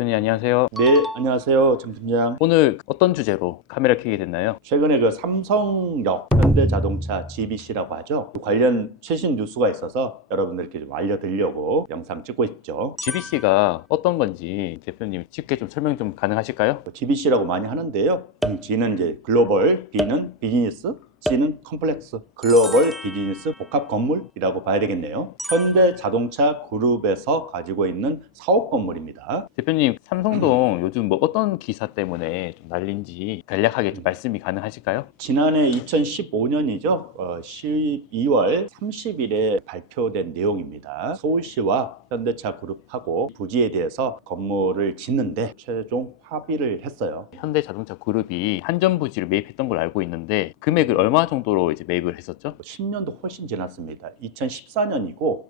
대표님 안녕하세요. 네, 안녕하세요. 정 팀장. 오늘 어떤 주제로 카메라를 켜게 됐나요? 최근에 그 삼성역 현대자동차 GBC라고 하죠. 그 관련 최신 뉴스가 있어서 여러분들께 좀 알려드리려고 영상 찍고 있죠. GBC가 어떤 건지 대표님 쉽게 좀 설명 좀 가능하실까요? GBC라고 많이 하는데요. G는 이제 글로벌, B는 비즈니스, C는 컴플렉스, 글로벌 비즈니스 복합 건물이라고 봐야 되겠네요. 현대자동차 그룹에서 가지고 있는 사업 건물입니다. 대표님 삼성동 요즘 뭐 어떤 기사 때문에 좀 난린지 간략하게 좀 말씀이 가능하실까요? 지난해 2015년이죠. 12월 30일에 발표된 내용입니다. 서울시와 현대차 그룹하고 부지에 대해서 건물을 짓는데 최종 합의를 했어요. 현대자동차 그룹이 한전부지를 매입했던 걸 알고 있는데 금액을 얼마 정도로 이제 매입을 했었죠? 10년도 훨씬 지났습니다. 2014년이고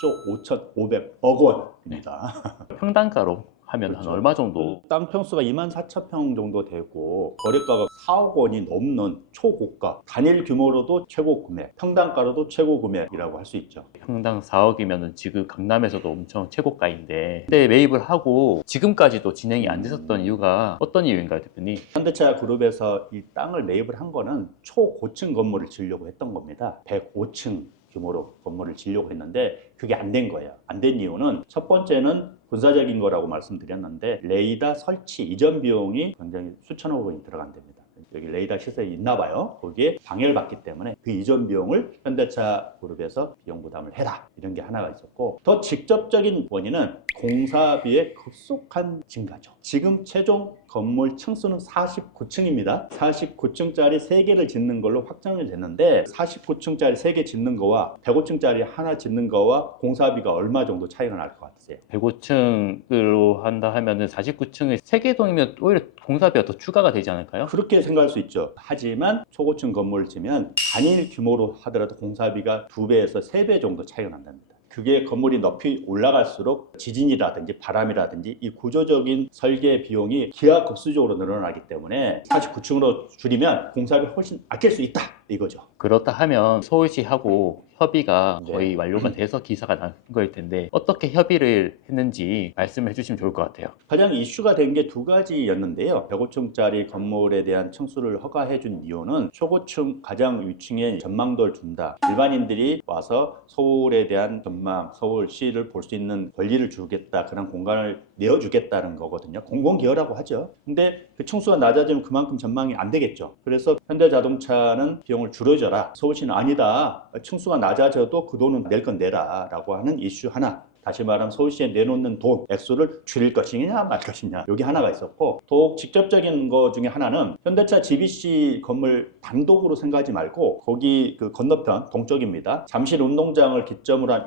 10조 5,500억 원입니다. 평당가로 하면 한 그렇죠. 얼마 정도? 땅 평수가 24,000평 정도 되고 거래가가 4억 원이 넘는 초고가, 단일 규모로도 최고 금액, 평당가로도 최고 금액이라고 할 수 있죠. 평당 4억이면은 지금 강남에서도 엄청 최고가인데 그때 매입을 하고 지금까지도 진행이 안 됐었던 이유가 어떤 이유인가요, 대표님? 현대차 그룹에서 이 땅을 매입을 한 거는 초고층 건물을 지으려고 했던 겁니다. 105층 규모로 건물을 지으려고 했는데 그게 안 된 거예요. 안 된 이유는 첫 번째는 군사적인 거라고 말씀드렸는데 레이더 설치 이전 비용이 굉장히 수천억 원이 들어간답니다. 여기 레이더 시설이 있나 봐요. 거기에 방해를 받기 때문에 그 이전 비용을 현대차 그룹에서 비용 부담을 해라. 이런 게 하나가 있었고 더 직접적인 원인은 공사비의 급속한 증가죠. 지금 최종 건물 층수는 49층입니다. 49층짜리 3개를 짓는 걸로 확정이 됐는데 49층짜리 3개 짓는 거와 105층짜리 하나 짓는 거와 공사비가 얼마 정도 차이가 날 것 같으세요? 105층으로 한다 하면은 49층을 3개 동이면 오히려 공사비가 더 추가가 되지 않을까요? 그렇게 생각할 수 있죠. 하지만 초고층 건물을 지면 단일 규모로 하더라도 공사비가 2배에서 3배 정도 차이가 난답니다. 그게 건물이 높이 올라갈수록 지진이라든지 바람이라든지 이 구조적인 설계 비용이 기하급수적으로 늘어나기 때문에 49층으로 줄이면 공사비 훨씬 아낄 수 있다 이거죠. 그렇다 하면 서울시하고 협의가 네. 거의 완료가 돼서 기사가 난 거일 텐데 어떻게 협의를 했는지 말씀을 해주시면 좋을 것 같아요. 가장 이슈가 된 게 2가지였는데요. 105층짜리 건물에 대한 층수를 허가해 준 이유는 초고층 가장 위층에 전망도를 준다. 일반인들이 와서 서울에 대한 전망, 서울시를 볼 수 있는 권리를 주겠다. 그런 공간을 내어주겠다는 거거든요. 공공기여라고 하죠. 근데 그 층수가 낮아지면 그만큼 전망이 안 되겠죠. 그래서 현대자동차는 비용을 줄여줘라. 서울시는 아니다. 층수가 낮아져도 그 돈은 낼 건 내라 라고 하는 이슈 하나. 다시 말하면 서울시에 내놓는 돈 액수를 줄일 것이냐 말 것이냐 여기 하나가 있었고 더욱 직접적인 거 중에 하나는 현대차 GBC 건물 단독으로 생각하지 말고 거기 그 건너편 동쪽입니다. 잠실 운동장을 기점으로 한 요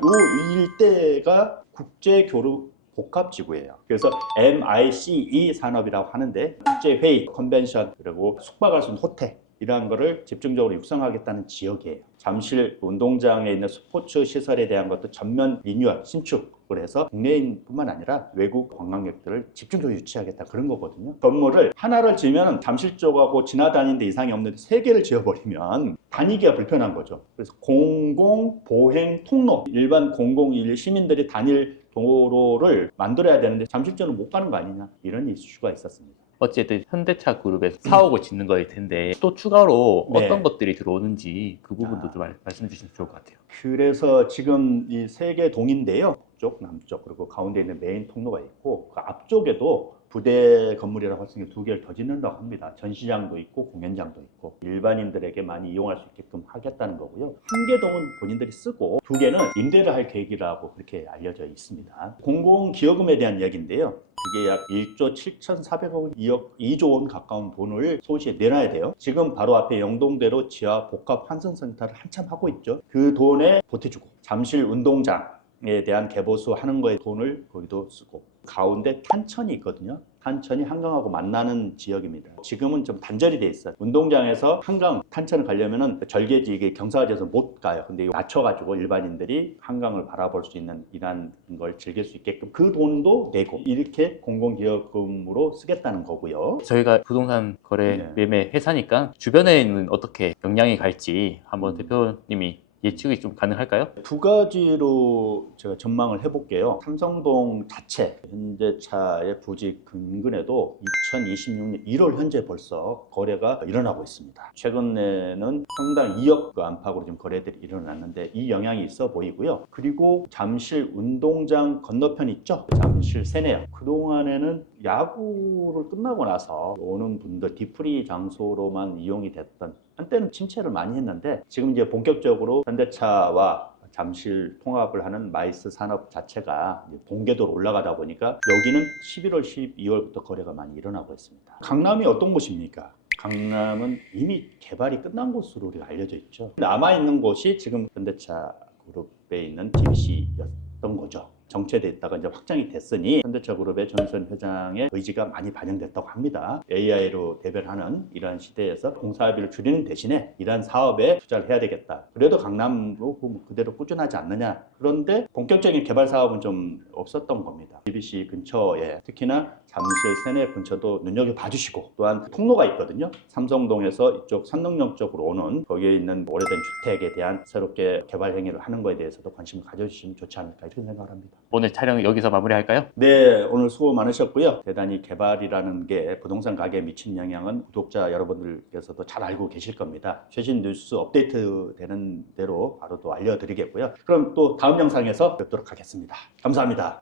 일대가 국제교류 복합지구예요. 그래서 MICE 산업이라고 하는데 국제회의, 컨벤션 그리고 숙박할 수 있는 호텔 이러한 거를 집중적으로 육성하겠다는 지역이에요. 잠실 운동장에 있는 스포츠 시설에 대한 것도 전면 리뉴얼, 신축을 해서 국내인뿐만 아니라 외국 관광객들을 집중적으로 유치하겠다 그런 거거든요. 건물을 하나를 지으면 잠실 쪽하고 지나다니는 데 이상이 없는데 3개를 지어버리면 다니기가 불편한 거죠. 그래서 공공 보행 통로, 일반 공공일 시민들이 다닐 도로를 만들어야 되는데 잠실점은 못 가는 거 아니냐 이런 이슈가 있었습니다. 어쨌든 현대차 그룹에서 사옥을 짓는 거일 텐데 또 추가로 네. 어떤 것들이 들어오는지 그 부분도 좀 말씀해 주시면 좋을 것 같아요. 그래서 지금 이 3개 동인데요. 북쪽, 남쪽 그리고 가운데 있는 메인 통로가 있고 그 앞쪽에도 부대 건물이라고 할 수 있는 2개를 더 짓는다고 합니다. 전시장도 있고 공연장도 있고 일반인들에게 많이 이용할 수 있게끔 하겠다는 거고요. 1개 동은 본인들이 쓰고 2개는 임대를 할 계획이라고 그렇게 알려져 있습니다. 공공기여금에 대한 이야기인데요. 그게 약 1조 7,400억 2조 원 가까운 돈을 서울시에 내놔야 돼요. 지금 바로 앞에 영동대로 지하 복합 환승센터를 한참 하고 있죠. 그 돈에 보태주고 잠실 운동장에 대한 개보수 하는 거에 돈을 거기도 쓰고 가운데 탄천이 있거든요. 탄천이 한강하고 만나는 지역입니다. 지금은 좀 단절이 돼 있어요. 운동장에서 한강 탄천을 가려면은 절개지역에 경사지에서 못 가요. 근데 이거 낮춰가지고 일반인들이 한강을 바라볼 수 있는 이런 걸 즐길 수 있게끔 그 돈도 내고 이렇게 공공기여금으로 쓰겠다는 거고요. 저희가 부동산 거래 네. 매매 회사니까 주변에 있는 어떻게 영향이 갈지 한번 대표님이 예측이 좀 가능할까요? 두 가지로 제가 전망을 해볼게요. 삼성동 자체 현대차의 부지 근근에도 2026년 1월 현재 벌써 거래가 일어나고 있습니다. 최근에는 평당 2억 안팎으로 지금 거래들이 일어났는데 이 영향이 있어 보이고요. 그리고 잠실 운동장 건너편 있죠? 잠실 세네역. 그동안에는 야구를 끝나고 나서 오는 분들 뒤풀이 장소로만 이용이 됐던, 한때는 침체를 많이 했는데 지금 이제 본격적으로 현대차와 잠실 통합을 하는 마이스 산업 자체가 본궤도로 올라가다 보니까 여기는 11월, 12월부터 거래가 많이 일어나고 있습니다. 강남이 어떤 곳입니까? 강남은 이미 개발이 끝난 곳으로 우리가 알려져 있죠. 남아있는 곳이 지금 현대차 그룹에 있는 TBC였던 거죠. 정체됐다가 이제 확장이 됐으니 현대차 그룹의 전선 회장의 의지가 많이 반영됐다고 합니다. AI로 대변하는 이러한 시대에서 공사비를 줄이는 대신에 이러한 사업에 투자를 해야 되겠다. 그래도 강남도 그대로 꾸준하지 않느냐. 그런데 본격적인 개발 사업은 좀 없었던 겁니다. TBC 근처에 특히나 잠실 세내 근처도 눈여겨봐 주시고, 또한 통로가 있거든요. 삼성동에서 이쪽 산능역 쪽으로 오는 거기에 있는 오래된 주택에 대한 새롭게 개발 행위를 하는 거에 대해서도 관심을 가져주시면 좋지 않을까 이런 생각을 합니다. 오늘 촬영 여기서 마무리할까요? 네, 오늘 수고 많으셨고요. 대단히 개발이라는 게 부동산 가격에 미치는 영향은 구독자 여러분들께서도 잘 알고 계실 겁니다. 최신 뉴스 업데이트 되는 대로 바로 또 알려드리겠고요. 그럼 또 다음 영상에서 뵙도록 하겠습니다. 감사합니다.